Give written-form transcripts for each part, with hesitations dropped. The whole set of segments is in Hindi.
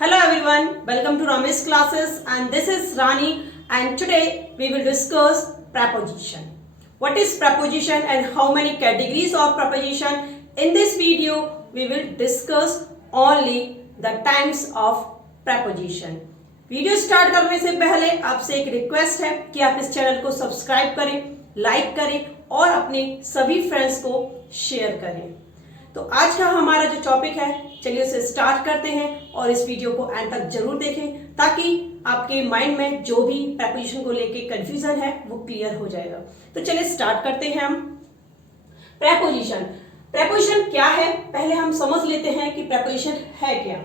Hello everyone, welcome to Ramesh classes and this is Rani and today we will discuss preposition. What is preposition and how many categories of preposition? In this video we will discuss only the types of preposition. Video start करने से पहले आपसे एक रिक्वेस्ट है कि आप इस चैनल को सब्सक्राइब करें, लाइक करें और अपने सभी फ्रेंड्स को शेयर करें। तो आज का हमारा जो टॉपिक है चलिए उसे स्टार्ट करते हैं और इस वीडियो को एंड तक जरूर देखें ताकि आपके माइंड में जो भी प्रेपोजिशन को लेके कंफ्यूजन है वो क्लियर हो जाएगा। तो चलिए स्टार्ट करते हैं हम। प्रेपोजिशन प्रेपोजिशन क्या है पहले हम समझ लेते हैं कि प्रेपोजिशन है क्या।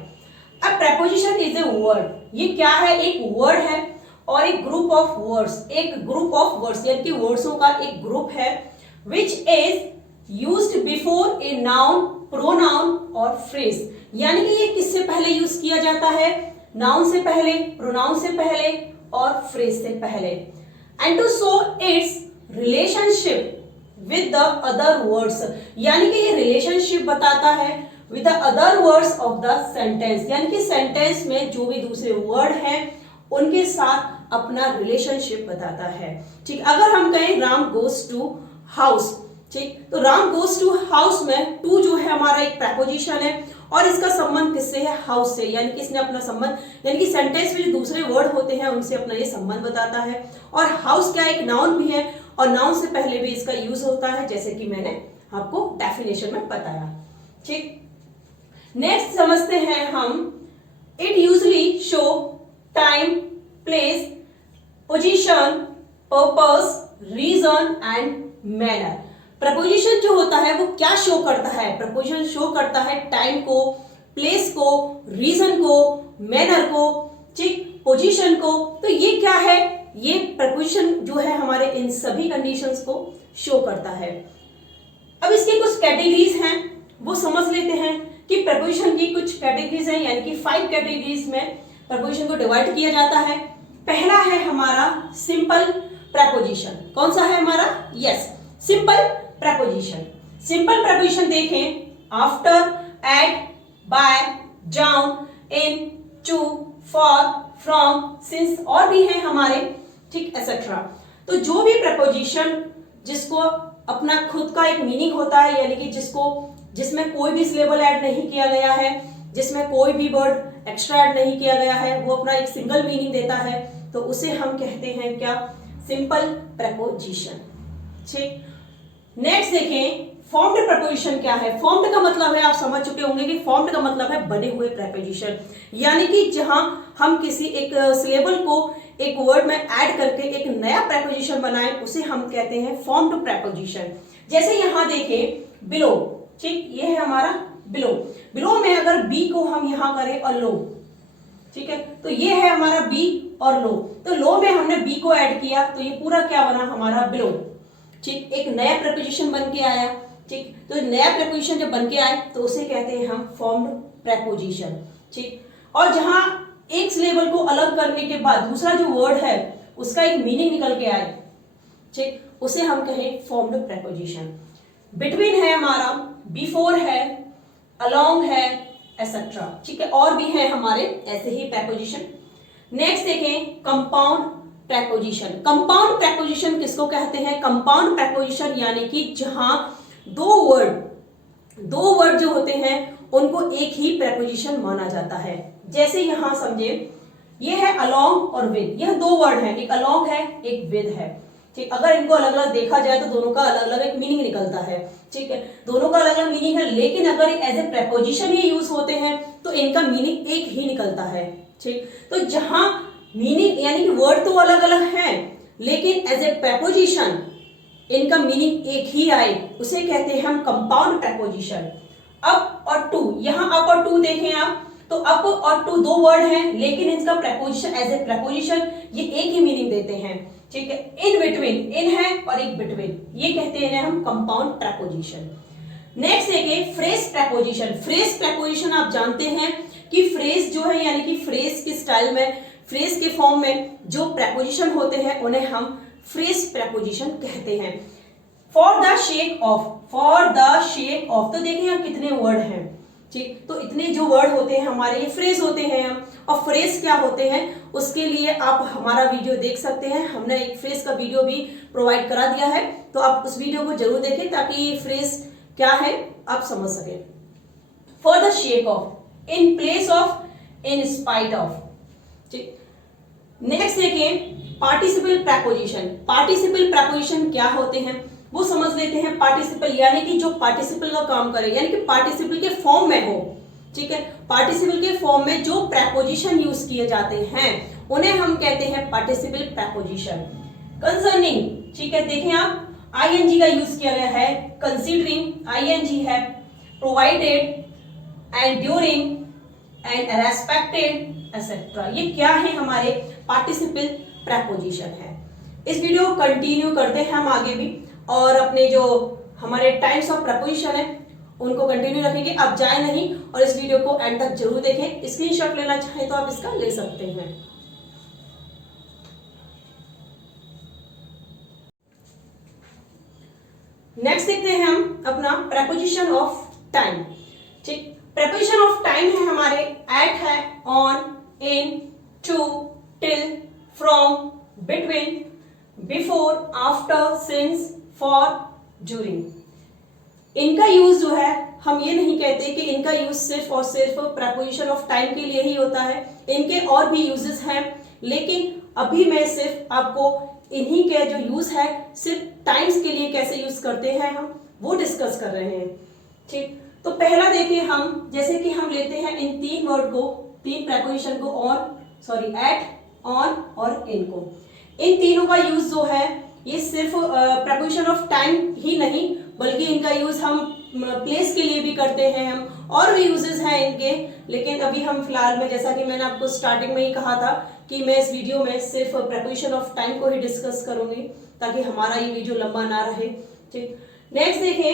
अब प्रेपोजिशन इज ए वर्ड, ये क्या है? एक वर्ड है और एक ग्रुप ऑफ वर्ड्स, एक ग्रुप ऑफ वर्ड्स यानी कि वर्ड्सों का एक ग्रुप है which is used before a noun, pronoun और फ्रेज। यानी कि ये किससे पहले यूज किया जाता है? नाउन से पहले, प्रोनाउन से पहले और फ्रेज से पहले। And to show its relationship with the other words, यानी कि ये रिलेशनशिप बताता है with the other words of the sentence, यानी कि सेंटेंस में जो भी दूसरे वर्ड हैं उनके साथ अपना रिलेशनशिप बताता है। ठीक, अगर हम कहें राम गोज टू हाउस, ठीक, तो राम गोज टू हाउस में टू जो है हमारा एक प्रेपोजिशन है और इसका संबंध किससे है? हाउस से, यानी कि इसने अपना संबंध, यानी कि सेंटेंस में जो दूसरे वर्ड होते हैं उनसे अपना ये संबंध बताता है। और हाउस क्या एक नाउन भी है और नाउन से पहले भी इसका यूज होता है जैसे कि मैंने आपको डेफिनेशन में बताया। ठीक, नेक्स्ट समझते हैं हम। It usually show time, place, position, purpose, reason and manner. Preposition जो होता है वो क्या शो करता है? प्रपोजिशन शो करता है टाइम को, प्लेस को, रीजन को, मैनर को, ठीक, पोजीशन को। तो ये क्या है? ये प्रपोजिशन जो है हमारे इन सभी कंडीशंस को शो करता है। अब इसकी कुछ कैटेगरीज हैं वो समझ लेते हैं कि प्रपोजिशन की कुछ कैटेगरीज हैं, यानी कि 5 कैटेगरीज में प्रपोजिशन को डिवाइड किया जाता है। पहला है हमारा सिंपल प्रपोजिशन। कौन सा है हमारा? Yes, simple preposition. Simple preposition देखें, after, at, by, down, in, to, for, from, since और भी हैं हमारे, ठीक, एसेट्रा। तो जो भी प्रपोजिशन जिसको अपना खुद का एक मीनिंग होता है, यानी कि जिसमें कोई भी सिलेबल ऐड नहीं किया गया है, जिसमें कोई भी वर्ड एक्स्ट्रा ऐड नहीं किया गया है, वो अपना एक सिंगल मीनिंग देता है, तो उसे हम कहते हैं क्या? Simple preposition. ठीक, नेक्स्ट देखें, फॉर्म्ड प्रपोजिशन क्या है? फॉर्म्ड का मतलब है, आप समझ चुके होंगे कि फॉर्म्ड का मतलब है बने हुए प्रपोजिशन, यानी कि जहां हम किसी एक सिलेबल को एक वर्ड में ऐड करके एक नया प्रपोजिशन बनाएं उसे हम कहते हैं फॉर्म्ड प्रपोजिशन। जैसे यहां देखें बिलो, ठीक, ये है हमारा बिलो। बिलो में अगर बी को हम यहां करें और लो, ठीक है, तो ये है हमारा बी और लो। तो लो में हमने बी को ऐड किया तो ये पूरा क्या बना? हमारा बिलो। ठीक, एक नया प्रपोजिशन बन के आया। ठीक, तो नया प्रपोजिशन जब बन के आए तो उसे कहते हैं हम फॉर्म्ड प्रपोजिशन। ठीक, और जहां एक सिलेबल को अलग करने के बाद दूसरा जो वर्ड है उसका एक मीनिंग निकल के आए, ठीक, उसे हम कहें फॉर्म्ड प्रपोजिशन। बिटवीन है हमारा, बिफोर है, अलोंग है, एसेट्रा। ठीक है, और भी है हमारे ऐसे ही प्रपोजिशन। नेक्स्ट देखें, कंपाउंड प्रपोजिशन। कंपाउंड प्रपोजिशन किसको कहते हैं? कंपाउंड प्रपोजिशन यानी कि जहां दो वर्ड जो होते हैं उनको एक ही प्रपोजिशन माना जाता है। जैसे यहां समझे, ये है अलोंग और विद, यह दो वर्ड हैं, एक अलोंग है, एक विद है। ठीक, अगर इनको अलग अलग देखा जाए तो दोनों का अलग अलग एक मीनिंग निकलता है। ठीक है, दोनों का अलग अलग मीनिंग है, लेकिन अगर एज ए प्रपोजिशन ये यूज होते हैं तो इनका मीनिंग एक ही निकलता है। ठीक, तो जहां मीनिंग यानी कि वर्ड तो अलग अलग हैं लेकिन एज ए प्रपोजिशन इनका मीनिंग एक ही आए उसे कहते हैं हम कंपाउंड प्रपोजिशन। अप और टू, यहां अप और टू देखें आप, तो अप और टू दो वर्ड हैं लेकिन इनका प्रपोजिशन एज ए प्रपोजिशन ये एक ही मीनिंग देते हैं। ठीक है, इन बिटवीन, इन है और एक बिटवीन, ये कहते हैं हम कंपाउंड प्रपोजिशन। नेक्स्ट देखिए, फ्रेज प्रपोजिशन। फ्रेज प्रपोजिशन आप जानते हैं कि फ्रेज जो है यानी कि फ्रेज के स्टाइल में, फ्रेज के फॉर्म में जो प्रपोजिशन होते हैं उन्हें हम फ्रेज प्रपोजिशन कहते हैं। For the shake of, for the shake of, तो देखिए यहाँ कितने वर्ड हैं। ठीक, तो इतने जो वर्ड होते हैं हमारे ये फ्रेज होते हैं। और फ्रेज क्या होते हैं उसके लिए आप हमारा वीडियो देख सकते हैं, हमने एक फ्रेज का वीडियो भी प्रोवाइड करा दिया है, तो आप उस वीडियो को जरूर देखें ताकि ये फ्रेज क्या है आप समझ सकें। For the shake of, in place of, in spite of. ठीक, नेक्स्ट देखें पार्टिसिपल प्रेपोजिशन। पार्टिसिपल प्रेपोजिशन क्या होते हैं वो समझ लेते हैं। पार्टिसिपल यानी कि जो पार्टिसिपल का काम करे, यानी कि पार्टिसिपल के फॉर्म में हो। ठीक है, पार्टिसिपल के फॉर्म में जो प्रेपोजिशन यूज किए जाते हैं उन्हें हम कहते हैं पार्टिसिपल प्रेपोजिशन। कंसर्निंग, ठीक है, देखें आप आईएनजी का यूज किया गया है, कंसीडरिंग आईएनजी है, provided, enduring and respected etcetera. ये क्या है हमारे पार्टिसिपल प्रेपोजिशन है। इस वीडियो को कंटिन्यू करते हैं हम आगे भी, और अपने जो हमारे टाइप्स ऑफ प्रेपोजिशन है उनको कंटिन्यू रखेंगे। आप जाए नहीं और इस वीडियो को एंड तक जरूर देखें। स्क्रीनशॉट लेना चाहें तो आप इसका ले सकते हैं। नेक्स्ट देखते हैं हम अपना प्रेपोजिशन ऑफ टाइम। ठीक, प्रेपोजिशन ऑफ टाइम है हमारे एट है, on, in, to, till, from, between, before, after, since, for, during. इनका यूज जो है हम ये नहीं कहते कि इनका यूज सिर्फ और सिर्फ प्रेपोजिशन ऑफ टाइम के लिए ही होता है, इनके और भी यूजेस हैं, लेकिन अभी मैं सिर्फ आपको इन्हीं के जो यूज है सिर्फ टाइम्स के लिए कैसे यूज करते हैं हम वो डिस्कस कर रहे हैं। ठीक, तो पहला देखिए हम, जैसे कि हम लेते हैं इन तीन वर्ड को, तीन प्रेपोजिशन को, एट, ऑन और इन को। इन तीनों का यूज जो है ये सिर्फ प्रेपोजिशन ऑफ टाइम ही नहीं बल्कि इनका यूज हम प्लेस के लिए भी करते हैं, हम और भी यूजेस हैं इनके। लेकिन अभी हम फिलहाल में, जैसा कि मैंने आपको स्टार्टिंग में ही कहा था कि मैं इस वीडियो में सिर्फ प्रेपोजिशन ऑफ टाइम को ही डिस्कस करूंगी ताकि हमारा ये वीडियो लंबा ना रहे। ठीक, नेक्स्ट देखें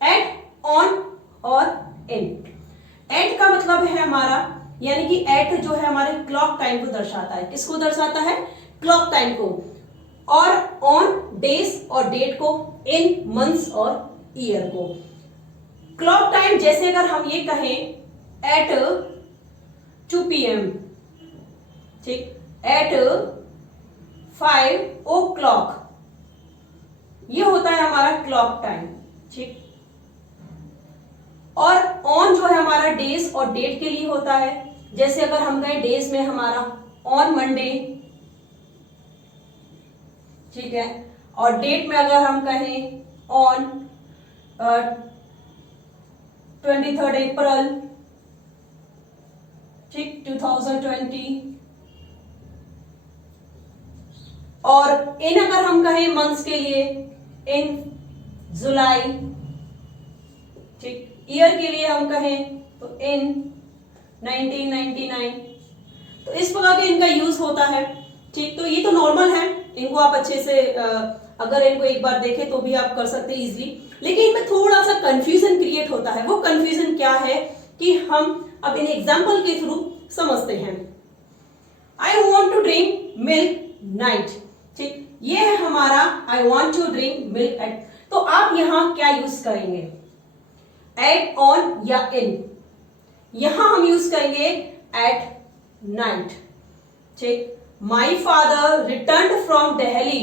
एट, ऑन और इन। एट का मतलब है हमारा, यानी कि एट जो है हमारे क्लॉक टाइम को दर्शाता है। किसको दर्शाता है? क्लॉक टाइम को। और ऑन डेज और डेट को, इन मंथ्स और ईयर को। क्लॉक टाइम जैसे अगर हम ये कहें एट 2 PM, ठीक, एट 5 o'clock, ये होता है हमारा क्लॉक टाइम। ठीक, और ऑन जो है हमारा डेज और डेट के लिए होता है। जैसे अगर हम कहें डेज में हमारा ऑन मंडे, ठीक है, और डेट में अगर हम कहें ऑन 23 अप्रैल, ठीक, 2020। और इन अगर हम कहें मंथ्स के लिए इन जुलाई, ठीक, ईयर के लिए हम कहें तो इन 1999। तो इस प्रकार के इनका यूज होता है। ठीक, तो ये तो नॉर्मल है, इनको आप अच्छे से अगर इनको एक बार देखें तो भी आप कर सकते हैं इजीली। लेकिन इनमें थोड़ा सा कंफ्यूजन क्रिएट होता है। वो कंफ्यूजन क्या है कि हम अब इन एग्जांपल के थ्रू समझते हैं। I want to drink milk night, ठीक, ये है हमारा I want to drink milk at. तो आप यहां क्या यूज करेंगे? एट, ऑन या इन? यहां हम यूज करेंगे एट नाइट। ठीक, माई father return from Delhi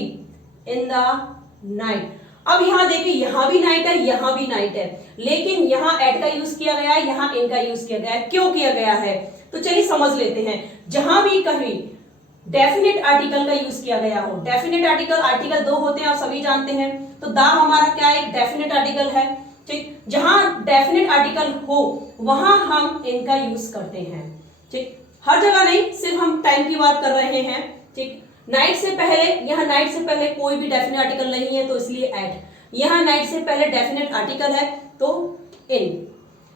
in the night. अब यहां देखिए, यहां भी नाइट है, यहां भी नाइट है, लेकिन यहां एट का यूज किया गया है, यहां इन का यूज किया गया है। क्यों किया गया है? तो चलिए समझ लेते हैं। जहां भी कहीं डेफिनेट आर्टिकल का यूज किया गया हो, डेफिनेट आर्टिकल दो होते हैं, आप सभी जानते हैं। तो द हमारा क्या है? एक डेफिनेट आर्टिकल है। ठीक, जहां डेफिनेट आर्टिकल हो वहां हम इनका यूज करते हैं। ठीक, हर जगह नहीं, सिर्फ हम टाइम की बात कर रहे हैं। ठीक, नाइट से पहले, यहां नाइट से पहले कोई भी डेफिनेट आर्टिकल नहीं है तो इसलिए एट। यहां नाइट से पहले डेफिनेट आर्टिकल है तो इन।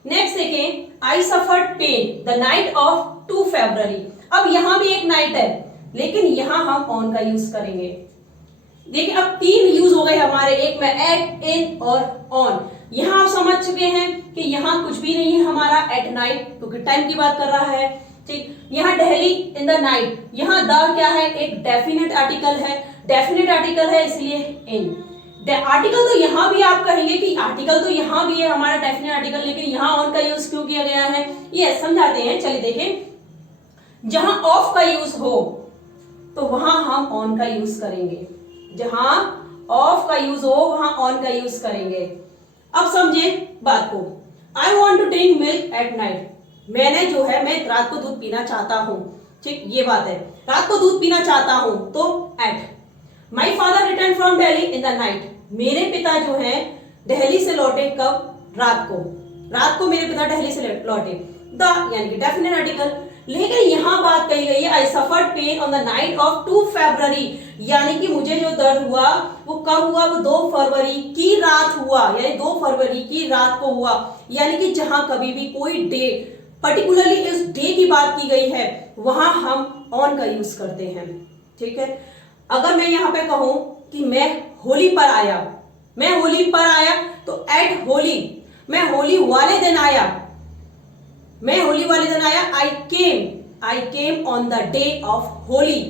नेक्स्ट देखें, I suffered pain the night of 2 February. अब यहां भी एक नाइट है लेकिन यहां हम ऑन का यूज करेंगे। देखिए अब 3 यूज हो गए हमारे, एक में एट, इन और ऑन। यहां आप समझ चुके हैं कि यहां कुछ भी नहीं है हमारा एट नाइट, क्योंकि टाइम की बात कर रहा है। ठीक, यहां दिल्ली इन द नाइट, यहां द क्या है? एक डेफिनेट आर्टिकल है, डेफिनेट आर्टिकल है इसलिए इन। आर्टिकल तो यहाँ भी आप कहेंगे कि आर्टिकल तो यहाँ भी है हमारा डेफिनेट आर्टिकल, लेकिन यहाँ ऑन का यूज क्यों किया गया है, ये समझाते हैं। चलिए देखें, जहां ऑफ का यूज हो तो वहां हम ऑन का यूज करेंगे, जहां ऑफ का यूज हो वहां ऑन का यूज करेंगे। अब समझे बात को। I want to drink milk at night, मैंने जो है मैं रात को दूध पीना चाहता हूं, ठीक, ये बात है, रात को दूध पीना चाहता हूं, तो at. My father return from Delhi in the night, मेरे पिता जो है दिल्ली से लौटे कब, रात को मेरे पिता दिल्ली से लौटे। द यानी कि डेफिनेट आर्टिकल, लेकिन यहां बात कही गई है आई suffered pain on the night of 2 फरवरी, यानी कि मुझे जो दर्द हुआ वो कब हुआ, वो 2 फरवरी की रात हुआ, यानी 2 फरवरी की रात को हुआ। यानी कि जहां कभी भी कोई डे पर्टिकुलरली इस डे की बात की गई है वहां हम ऑन का यूज करते हैं, ठीक है। अगर मैं यहाँ पे कहूं कि मैं होली पर आया, तो एट होली, मैं होली वाले दिन आया, I came on the day of Holi,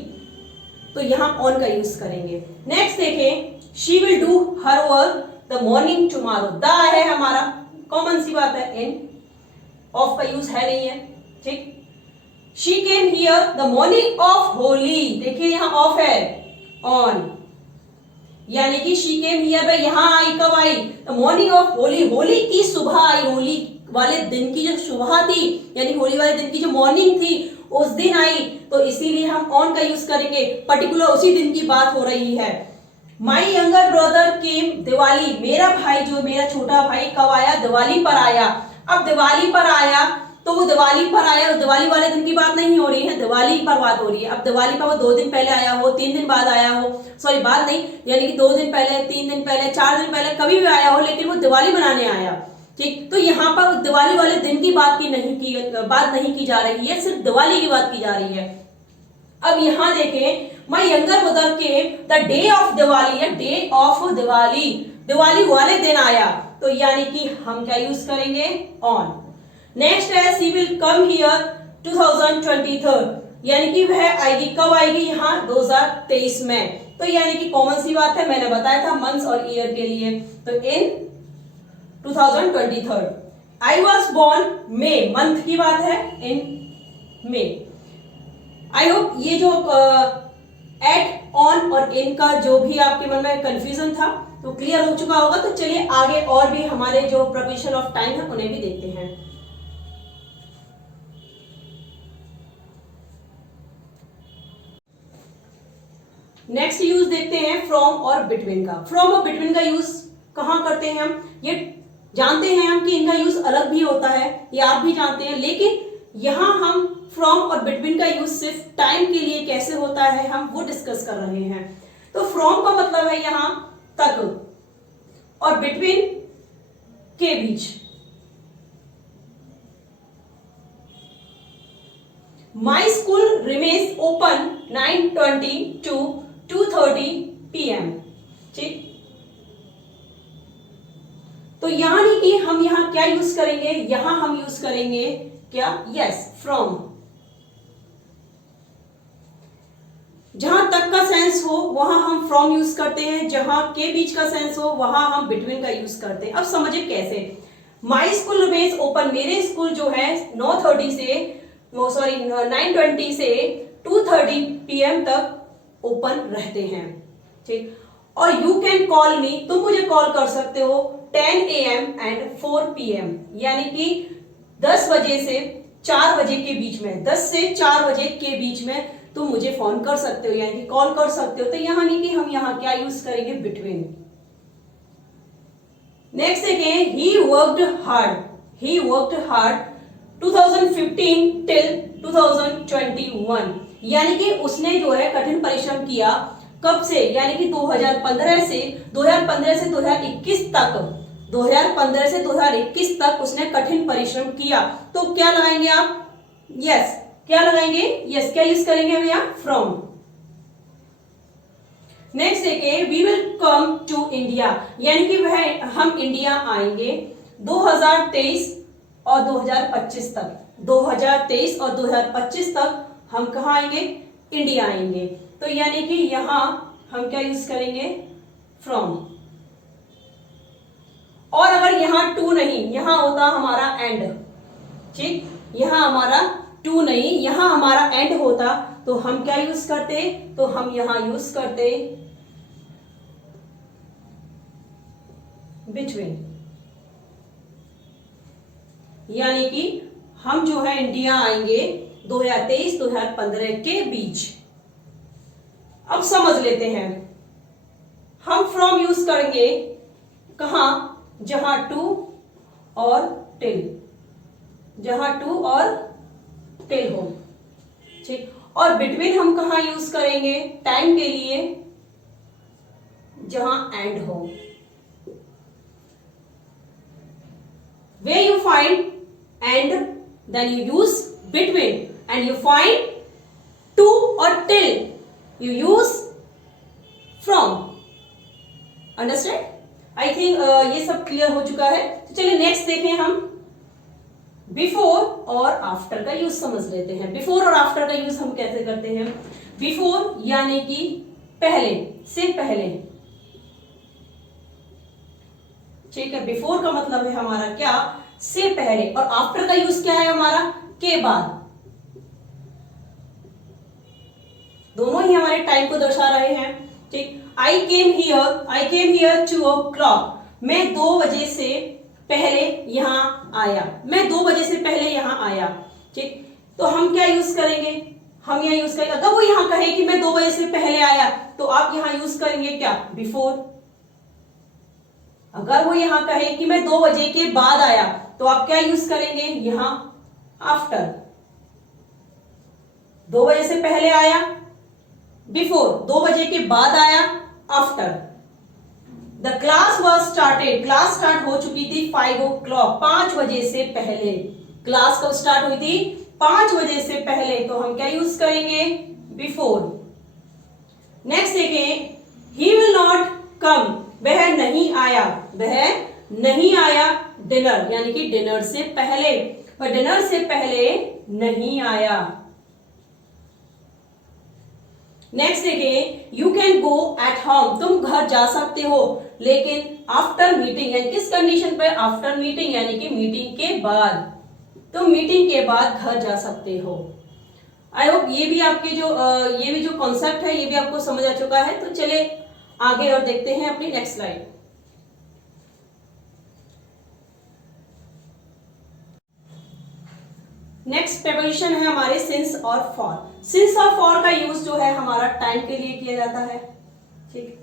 तो यहां ऑन का यूज करेंगे। नेक्स्ट देखें, she will do her work the morning tomorrow, the है हमारा, कॉमन सी बात है, इन ऑफ का यूज है नहीं है, ठीक। She came here the morning of Holi, देखिए यहां ऑफ है, ऑन, यानी कि शी केम हियर भाई यहां आई, कब आई, the morning of Holi, Holi की सुबह आई, होली वाले दिन की जो सुबह थी, यानी होली वाले दिन की जो मॉर्निंग थी उस दिन आई, तो इसीलिए हम ऑन का यूज करेंगे, पर्टिकुलर उसी दिन की बात हो रही है। माई यंगर ब्रदर केम दिवाली, मेरा भाई जो मेरा छोटा भाई कब आया, दिवाली पर आया। अब दिवाली पर आया तो वो दिवाली पर आया, दिवाली वाले दिन की बात नहीं हो रही है, दिवाली पर बात हो रही है। अब दिवाली पर वो 2 दिन पहले आया हो, 3 दिन बाद आया हो, सॉरी बात नहीं, यानी कि 2 दिन पहले, 3 दिन पहले, 4 दिन पहले, कभी भी आया हो, लेकिन वो दिवाली मनाने आया, ठीक। तो यहाँ पर दिवाली वाले दिन की बात नहीं की जा रही है, सिर्फ दिवाली की बात की जा रही है। अब यहाँ देखें, माई यंगर ब्रदर के द डे ऑफ दिवाली, या डे ऑफ दिवाली, दिवाली वाले दिन आया, तो यानी कि हम क्या यूज करेंगे, ऑन। नेक्स्ट है, सी विल कम हियर 2023, यानी कि वह आएगी, कब आएगी, यहाँ 2023 में, तो यानी कि कॉमन सी बात है, मैंने बताया था मंथ्स और ईयर के लिए, तो in 2023। I was born May, month की बात है, इन मे। आई होप ये जो एट, ऑन और इन का जो भी आपके मन में कंफ्यूजन था तो क्लियर हो चुका होगा। तो चलिए आगे और भी हमारे जो प्रोपोजिशन ऑफ टाइम है उन्हें भी देखते हैं। नेक्स्ट यूज देखते हैं फ्रॉम और बिटवीन का। फ्रॉम और बिटवीन का यूज कहां करते हैं हम, ये जानते हैं हम कि इनका यूज अलग भी होता है, ये आप भी जानते हैं, लेकिन यहां हम फ्रॉम और बिटवीन का यूज सिर्फ टाइम के लिए कैसे होता है हम वो डिस्कस कर रहे हैं। तो फ्रॉम का मतलब है यहां तक, और बिटवीन के बीच। My school remains open 9:20 to 2:30 PM, ठीक। तो यानी कि हम यहां क्या यूज करेंगे, यहां हम यूज करेंगे क्या, यस, फ्रॉम। जहां तक का सेंस हो वहां हम फ्रॉम यूज करते हैं, जहां के बीच का सेंस हो वहां हम बिटवीन का यूज करते हैं। अब समझिए कैसे। माई स्कूल रिमेन्स ओपन, मेरे स्कूल जो है 9:20 से 9:20 से 2:30 PM तक ओपन रहते हैं, ठीक। और यू कैन कॉल मी, तुम मुझे कॉल कर सकते हो 10 AM and 4 PM, यानी कि 10 बजे से 4 बजे के बीच में, 10 से 4 बजे के बीच में तुम मुझे फोन कर सकते हो, यानी कि कॉल कर सकते हो। तो यहां नहीं कि हम यहां क्या यूज करेंगे, बिटवीन। नेक्स्ट देखें, ही वर्कड हार्ड 2015 till 2021, यानी कि उसने जो है कठिन परिश्रम किया, कब से, यानी कि 2015 से 2021 तक, 2015 से 2021 तक उसने कठिन परिश्रम किया। तो क्या लगाएंगे आप, यस, क्या लगाएंगे, यस, क्या यूज करेंगे हम यहाँ, फ्रॉम। नेक्स्ट देखिए, we will come to India, यानी कि वह हम इंडिया आएंगे 2023 और 2025 तक, 2023 और 2025 तक हम कहाँ आएंगे, इंडिया आएंगे। तो यानी कि यहां हम क्या यूज करेंगे, फ्रॉम। यहाँ टू नहीं, यहाँ होता हमारा एंड, ठीक, यहाँ हमारा टू नहीं, यहाँ हमारा एंड होता, तो हम क्या यूज करते, तो हम यहाँ यूज करते बिटवीन, यानी कि हम जो है इंडिया आएंगे 2023-2015 के बीच। अब समझ लेते हैं, हम फ्रॉम यूज करेंगे कहां, जहां टू और टिल, जहां टू और टिल हो, ठीक। और बिटवीन हम कहां यूज करेंगे टाइम के लिए, जहां एंड हो। Where you find and then you use between, and you find to or till you use from. Understand? I think ये सब क्लियर हो चुका है। तो चलिए नेक्स्ट देखें, हम बिफोर और आफ्टर का यूज समझ लेते हैं। बिफोर और आफ्टर का यूज हम कैसे करते हैं। बिफोर यानी कि पहले से पहले, ठीक है। बिफोर का मतलब है हमारा क्या, से पहले, और आफ्टर का यूज क्या है हमारा, के बाद। दोनों ही हमारे टाइम को दर्शा रहे हैं, ठीक। आई केम हियर 2 o'clock, मैं 2 बजे से पहले यहां आया, मैं 2 बजे से पहले यहां आया, ठीक। तो हम क्या यूज करेंगे, हम यहाँ यूज करेंगे, अगर वो यहां कहे कि मैं 2 बजे से पहले आया, तो आप यहां यूज करेंगे क्या, बिफोर। अगर वो यहां कहे कि मैं 2 बजे के बाद आया, तो आप क्या यूज करेंगे, यहां आफ्टर। 2 बजे से पहले आया बिफोर, 2 बजे के बाद आया after. The class was started, class start हो चुकी थी 5 o'clock, 5 बजे से पहले। क्लास कब स्टार्ट हुई थी, 5 बजे से पहले, तो हम क्या यूज करेंगे, बिफोर। नेक्स्ट देखें, ही विल नॉट कम, वह नहीं आया, वह नहीं आया डिनर, यानी कि डिनर से पहले, पर डिनर से पहले नहीं आया। नेक्स्ट देखिए, you can go at home, तुम घर जा सकते हो, लेकिन आफ्टर मीटिंग, यानी किस कंडीशन पे, आफ्टर मीटिंग, यानी कि मीटिंग के बाद, तुम मीटिंग के बाद घर जा सकते हो। आई होप ये भी आपके जो ये भी जो कॉन्सेप्ट है, ये भी आपको समझ आ चुका है। तो चले आगे और देखते हैं अपनी नेक्स्ट स्लाइड। नेक्स्ट प्रेपोजिशन है हमारे सिंस और फॉर। सिंस और फॉर का यूज जो है हमारा टाइम के लिए किया जाता है, ठीक।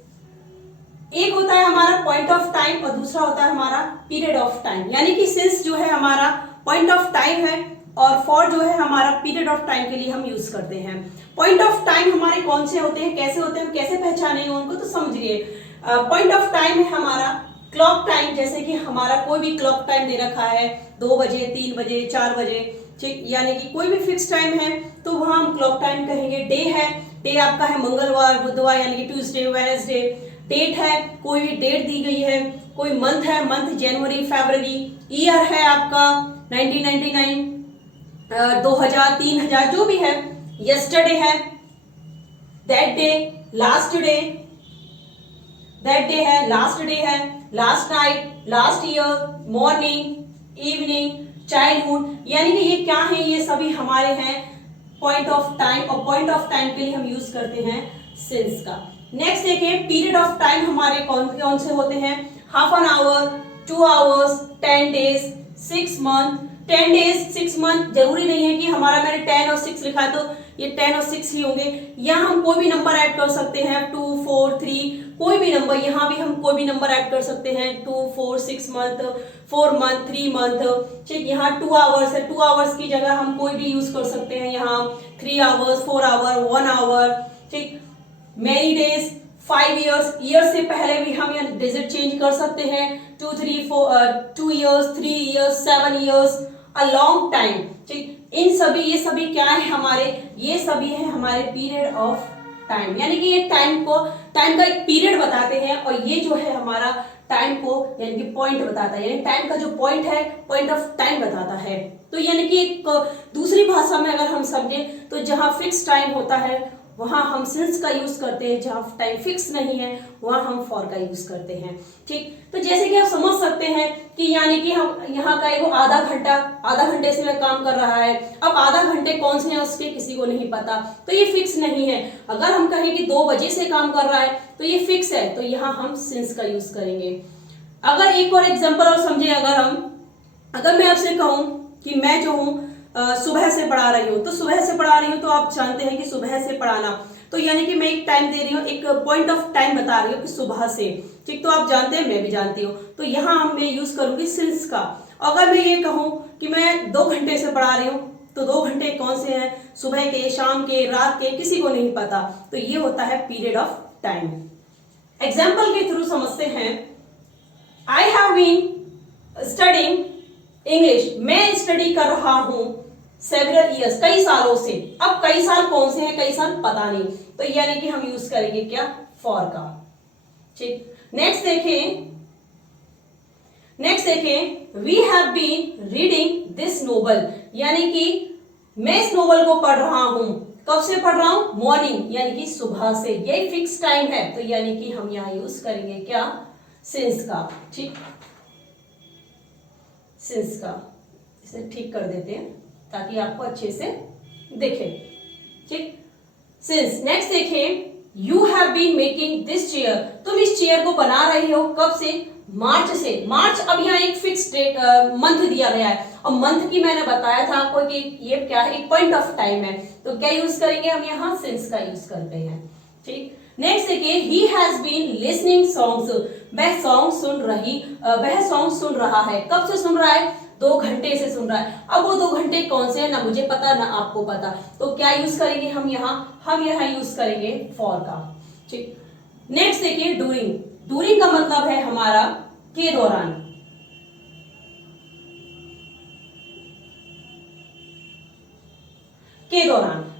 एक होता है हमारा पॉइंट ऑफ टाइम और दूसरा होता है हमारा पीरियड ऑफ टाइम, यानी कि सिंस जो है हमारा पॉइंट ऑफ टाइम है और फॉर जो है हमारा पीरियड ऑफ टाइम के लिए हम यूज करते हैं। पॉइंट ऑफ टाइम हमारे कौन से होते हैं, कैसे होते हैं, हम कैसे पहचानेंगे उनको, तो समझिए। पॉइंट ऑफ टाइम है हमारा क्लॉक टाइम, जैसे कि हमारा कोई भी क्लॉक टाइम दे रखा है 2 बजे, 3 बजे, 4 बजे, ठीक, यानी कि कोई भी फिक्स टाइम है, तो वहां हम क्लॉक टाइम कहेंगे। डे है, डे आपका है मंगलवार, बुधवार, यानी कि ट्यूसडे, वेडनेसडे। डेट है, कोई भी डेट दी गई है। कोई मंथ है, मंथ जनवरी, फरवरी। ईयर है आपका 1999, 2000, 3000, जो भी है। यस्टरडे है, that day, last day, that day है, लास्ट डे है, last night, last year, morning, evening, childhood, यानी कि ये क्या है, ये सभी हमारे हैं पॉइंट ऑफ टाइम, और पॉइंट ऑफ टाइम के लिए हम यूज करते हैं सिंस का। नेक्स्ट देखिए, पीरियड ऑफ टाइम हमारे कौन कौन से होते हैं, half an hour, 2 hours, 10 days, 6 month। 10 days, 6 month, जरूरी नहीं है कि हमारा मैंने 10 और 6 लिखा है तो ये 10 और 6 ही होंगे। यहाँ हम कोई भी नंबर ऐड कर सकते हैं, 2, 4, 3, कोई भी नंबर, यहाँ भी हम कोई भी नंबर ऐड कर सकते हैं, 2, 4, 6 month, 4 month, 3 month, ठीक। यहाँ 2 hours है, 2 hours की जगह हम कोई भी यूज कर सकते हैं, यहाँ 3 hours, 4 hour, 1 hour, ठीक। मैनी डेज, 5 years, ईयर से पहले भी हम यहाँ डिजिट चेंज कर सकते हैं, 2, 3, 4, 2 years, 3 years, 7 years, a long time, ठीक। इन सभी, ये सभी क्या है हमारे, ये सभी है हमारे पीरियड ऑफ टाइम, यानी कि ये टाइम का एक पीरियड बताते हैं, और ये जो है हमारा टाइम को यानी कि पॉइंट बताता है, यानी टाइम का जो पॉइंट है, पॉइंट ऑफ टाइम बताता है। तो यानी कि एक दूसरी भाषा में अगर हम समझे, तो जहां फिक्स टाइम होता है वहां हम सिंस का यूज करते हैं, जहां टाइम फिक्स नहीं है वहां हम फॉर का यूज करते हैं, ठीक। तो जैसे कि आप समझ सकते हैं कि यानी कि हम यहाँ का वो आधा घंटे से मैं काम कर रहा है। अब आधा घंटे कौन से हैं उसके किसी को नहीं पता, तो ये फिक्स नहीं है। अगर हम कहें कि 2 बजे से काम कर रहा है तो ये फिक्स है, तो यहाँ हम सिंस का यूज करेंगे। अगर एक और एग्जाम्पल और समझे, अगर मैं आपसे कहूं कि मैं जो हूं सुबह से पढ़ा रही हूँ, तो सुबह से पढ़ा रही हूँ तो आप जानते हैं कि सुबह से पढ़ाना, तो यानी कि मैं एक टाइम दे रही हूँ, एक पॉइंट ऑफ टाइम बता रही हूँ कि सुबह से, ठीक, तो आप जानते हैं, मैं भी जानती हूँ, तो यहाँ मैं यूज करूंगी सिंस का। अगर मैं ये कहूँ कि मैं 2 घंटे से पढ़ा रही हूँ, तो 2 घंटे कौन से हैं, सुबह के, शाम के, रात के, किसी को नहीं पता, तो ये होता है पीरियड ऑफ टाइम। एग्जाम्पल के थ्रू समझते हैं। I have been studying English, मैं स्टडी कर रहा हूं सेवरल ईयर्स, कई सालों से। अब कई साल कौन से हैं, कई साल पता नहीं, तो यानी कि हम यूज करेंगे क्या, फॉर का, ठीक। नेक्स्ट देखें, we have been reading this novel, यानी कि मैं इस नोवेल को पढ़ रहा हूं। कब से पढ़ रहा हूं, मॉर्निंग, यानी कि सुबह से, यही फिक्स टाइम है, तो यानी कि हम यहां यूज करेंगे क्या, सिंस का, ठीक, सिंस का। इसे ठीक कर देते हैं ताकि आपको अच्छे से दिखे, ठीक, सिंस। नेक्स्ट देखें, you have been making this chair, तुम इस चेयर को बना रहे हो, कब से, मार्च से। मार्च, अब यहाँ एक फिक्स डेट मंथ दिया गया है, और मंथ की मैंने बताया था आपको कि ये क्या है, एक पॉइंट ऑफ टाइम है, तो क्या यूज करेंगे हम, यहाँ सिंस का यूज करते हैं, ठीक। नेक्स्ट देखिए, he has been listening songs, वह सॉन्ग सुन रहा है, कब से सुन रहा है, 2 घंटे से सुन रहा है। अब वो 2 घंटे कौन से हैं, ना मुझे पता ना आपको पता, तो क्या यूज करेंगे हम यहाँ यूज करेंगे फॉर का, ठीक। नेक्स्ट देखिए, डूरिंग का मतलब है हमारा के दौरान,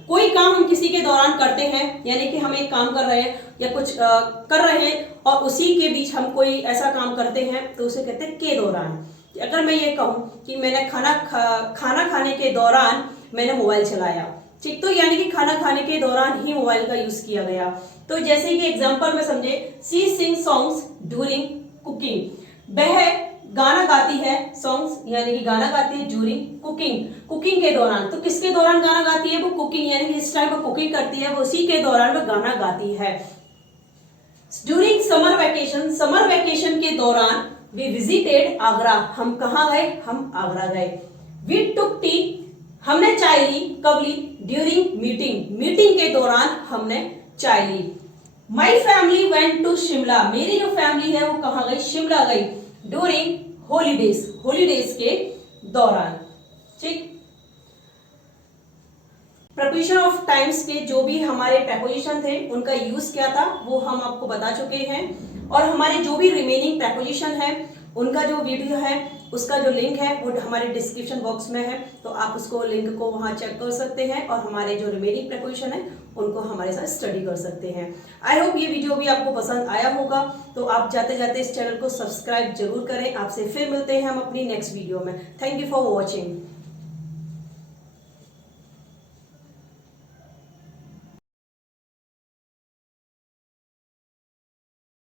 कोई काम हम किसी के दौरान करते हैं, यानी कि हम एक काम कर रहे हैं या कुछ कर रहे हैं और उसी के बीच हम कोई ऐसा काम करते हैं, तो उसे कहते हैं के दौरान। अगर मैं ये कहूं कि मैंने खाना खाने के दौरान मैंने मोबाइल चलाया, ठीक, तो यानी कि खाना खाने के दौरान ही मोबाइल का यूज किया गया। तो जैसे कि एग्जांपल में समझे, सी सिंग सॉन्ग्स ड्यूरिंग कुकिंग, वह गाना गाती है, सॉन्ग्स यानी कि गाना गाती है ड्यूरिंग कुकिंग के दौरान। तो किसके दौरान गाना गाती है, वो कुकिंग, यानी कि इस टाइम वो कुकिंग करती है, वो उसी के दौरान वो गाना गाती है। ड्यूरिंग समर वेकेशन के दौरान वी विजिटेड आगरा, हम कहाँ गए, हम आगरा गए। वी टुक टी, हमने चाय ली, कब ली, ड्यूरिंग मीटिंग के दौरान हमने चाय ली। My family went to Shimla, मेरी जो फैमिली है वो कहाँ गई, शिमला गई, ड्यूरिंग हॉलीडेज के दौरान, ठीक। प्रपोजिशन ऑफ टाइम्स के जो भी हमारे प्रपोजिशन थे उनका यूज क्या था वो हम आपको बता चुके हैं, और हमारे जो भी रिमेनिंग प्रपोजिशन है उनका जो वीडियो है उसका जो लिंक है वो हमारे डिस्क्रिप्शन बॉक्स में है, तो आप उसको लिंक को वहां चेक कर सकते हैं और हमारे जो रिमेनिंग प्रपोजिशन है उनको हमारे साथ स्टडी कर सकते हैं। आई होप ये वीडियो भी आपको पसंद आया होगा, तो आप जाते जाते इस चैनल को सब्सक्राइब जरूर करें। आपसे फिर मिलते हैं हम अपनी नेक्स्ट वीडियो में। Thank you for watching.